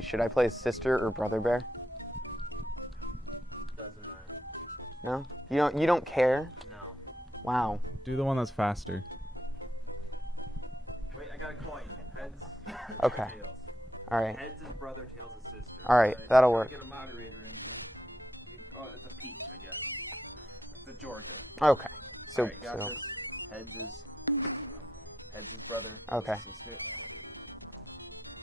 Should I play sister or brother bear? Doesn't matter. No? You don't care? No. Wow. Do the one that's faster. Wait, I got a coin. Heads. Okay. Tails. All right. Heads is brother, tails is sister. All right, that'll work. Get a moderator in here. Oh, it's a peach, I guess. It's a Georgia. Okay. So, All right, got this. Heads is brother. Okay. Tails is sister.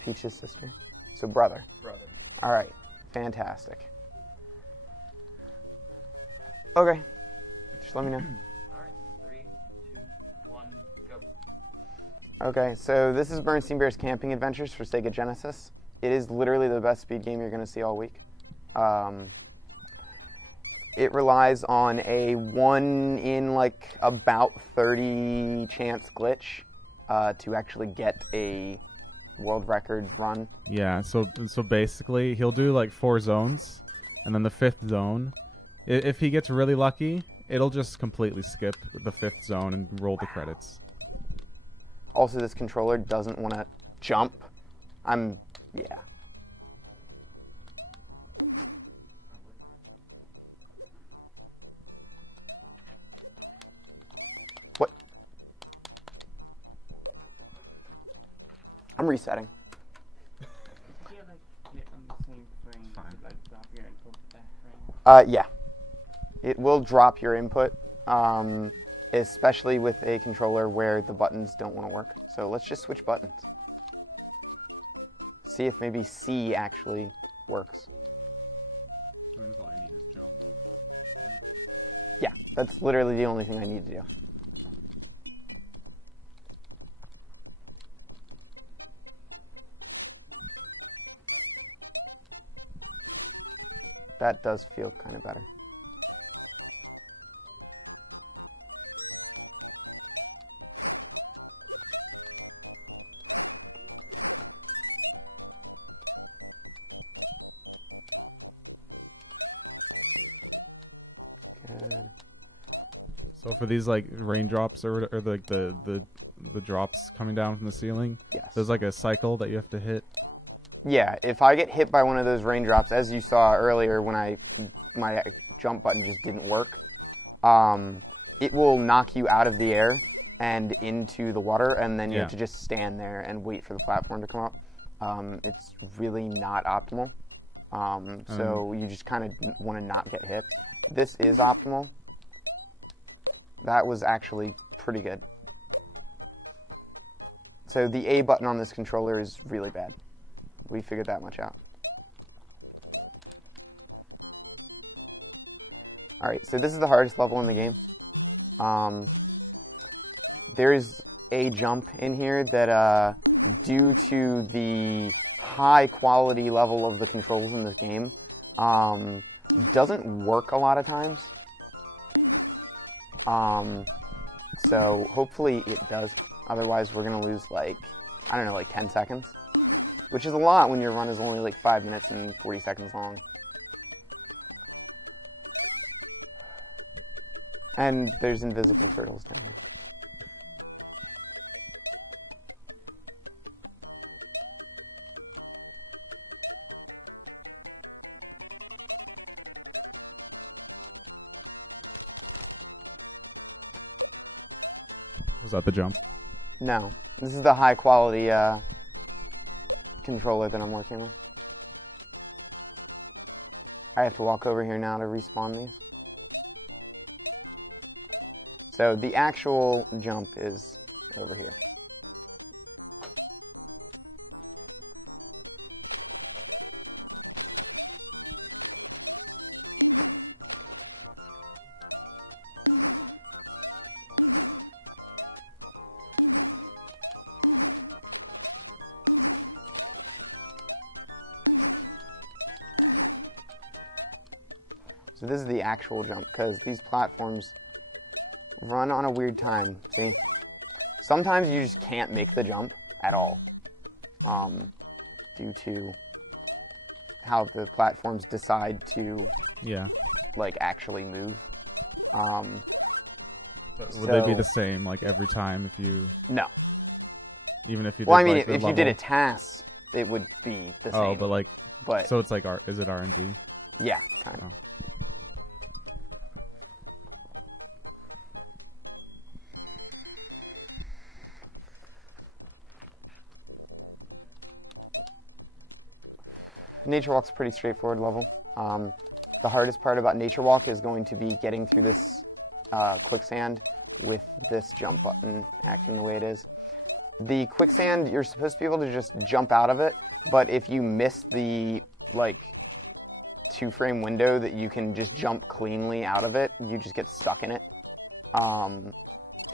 Peach's sister. So brother. Brother. All right. Fantastic. Okay. Just let me know. All right. 3, 2, 1, go. Okay, so this is Berenstain Bear's Camping Adventures for Sega Genesis. It is literally the best speed game you're going to see all week. It relies on a 1 in like about 30 chance glitch to actually get a world record run. Yeah, so basically he'll do like 4 zones, and then the 5th zone, if he gets really lucky, it'll just completely skip the 5th zone and roll the credits. Also, this controller doesn't want to jump. Yeah. What? I'm resetting. Yeah. It will drop your input, especially with a controller where the buttons don't want to work. So let's just switch buttons. See if maybe C actually works. All you need is jump. Yeah, that's literally the only thing I need to do. That does feel kind of better. Good. So for these like raindrops or like the drops coming down from the ceiling, Yes. there's like a cycle that you have to hit. Yeah, if I get hit by one of those raindrops, as you saw earlier when my jump button just didn't work, it will knock you out of the air and into the water, and then you have to just stand there and wait for the platform to come up. It's really not optimal. So you just kind of want to not get hit. This is optimal. That was actually pretty good. So the A button on this controller is really bad. We figured that much out. Alright, so this is the hardest level in the game. There's a jump in here that, due to the high quality level of the controls in this game, doesn't work a lot of times. So hopefully it does. Otherwise we're going to lose like, I don't know, like 10 seconds. Which is a lot when your run is only like 5 minutes and 40 seconds long. And there's invisible turtles down here. Was that the jump? No. This is the high quality controller that I'm working with. I have to walk over here now to respawn these. So the actual jump is over here. So this is the actual jump, because these platforms run on a weird time, see? Sometimes you just can't make the jump at all, due to how the platforms decide to, like, actually move. Would they be the same, like, every time if you... No. Even if you did, well, I mean, like, if you did a task it would be the same. Oh, but like, but so it's like, is it RNG? yeah, kind of. Oh. Nature Walk's a pretty straightforward level. The hardest part about Nature Walk is going to be getting through this quicksand with this jump button acting the way it is. The quicksand, you're supposed to be able to just jump out of it, but if you miss the, like, 2-frame window that you can just jump cleanly out of it, you just get stuck in it.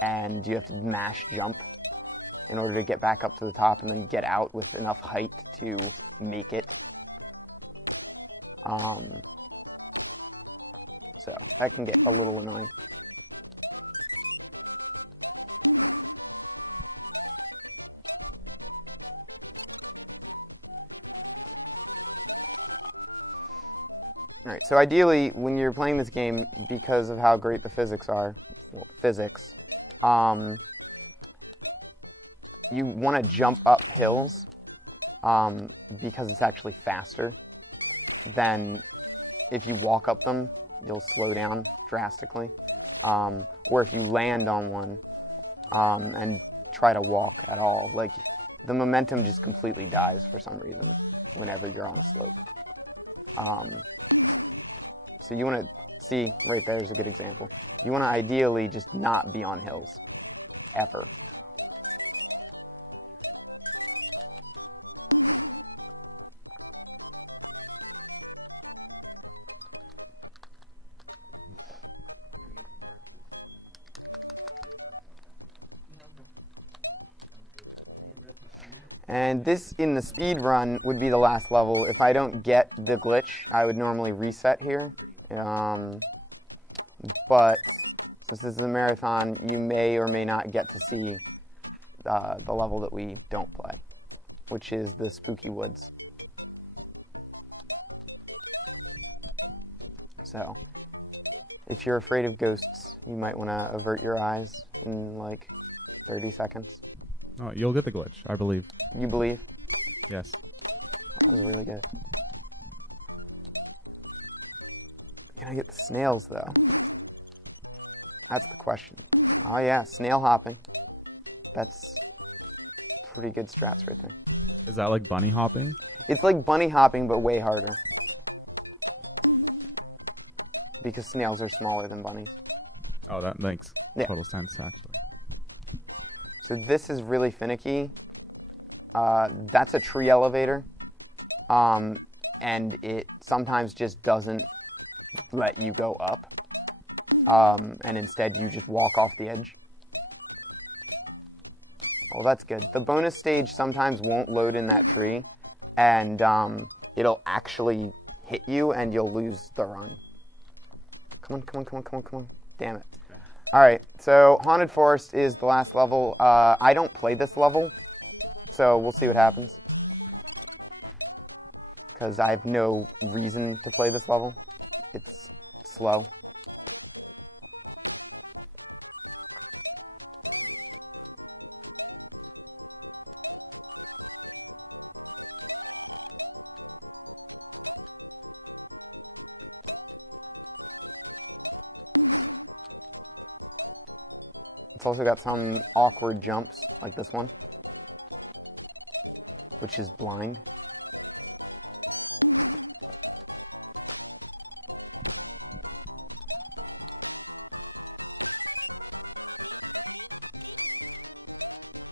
And you have to mash jump in order to get back up to the top and then get out with enough height to make it. So that can get a little annoying. Alright, so ideally, when you're playing this game, because of how great the physics are, well, physics, you want to jump up hills because it's actually faster than if you walk up them, you'll slow down drastically. Or if you land on one and try to walk at all, like the momentum just completely dies for some reason whenever you're on a slope. So you want to see, right there's a good example. You want to ideally just not be on hills, ever. And this, in the speed run, would be the last level. If I don't get the glitch, I would normally reset here. But since this is a marathon, you may or may not get to see the level that we don't play, which is the Spooky Woods. So, if you're afraid of ghosts, you might want to avert your eyes in like 30 seconds. Oh, you'll get the glitch, I believe. You believe? Yes. That was really good. Can I get the snails, though? That's the question. Oh, yeah, snail hopping. That's pretty good strats right there. Is that like bunny hopping? It's like bunny hopping, but way harder. Because snails are smaller than bunnies. Oh, that makes total sense, actually. So this is really finicky. That's a tree elevator. And it sometimes just doesn't let you go up. And instead you just walk off the edge. Well, that's good. The bonus stage sometimes won't load in that tree. And it'll actually hit you and you'll lose the run. Come on, come on, come on, come on, come on. Damn it. Alright, so Haunted Forest is the last level. I don't play this level, so we'll see what happens. Because I have no reason to play this level. It's slow. It's also got some awkward jumps, like this one, which is blind.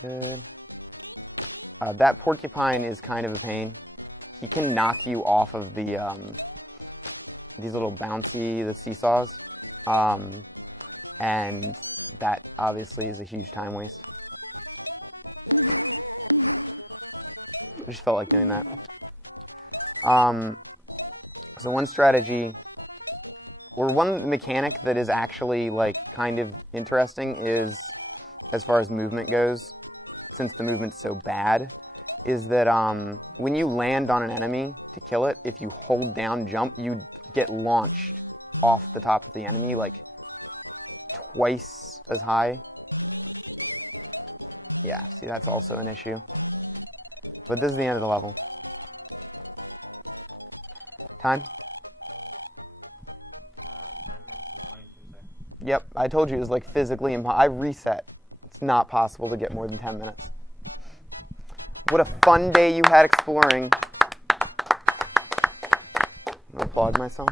Good. That porcupine is kind of a pain. He can knock you off of the these little bouncy, the seesaws, and that obviously is a huge time waste. I just felt like doing that. So one strategy, or one mechanic that is actually like kind of interesting is, as far as movement goes, since the movement's so bad, is that when you land on an enemy to kill it, if you hold down jump, you get launched off the top of the enemy like twice as high. Yeah, see, that's also an issue. But this is the end of the level. Time? 9 minutes and 22 seconds. Yep, I told you it was like physically impossible. I reset. It's not possible to get more than 10 minutes. What a fun day you had exploring. I applaud myself.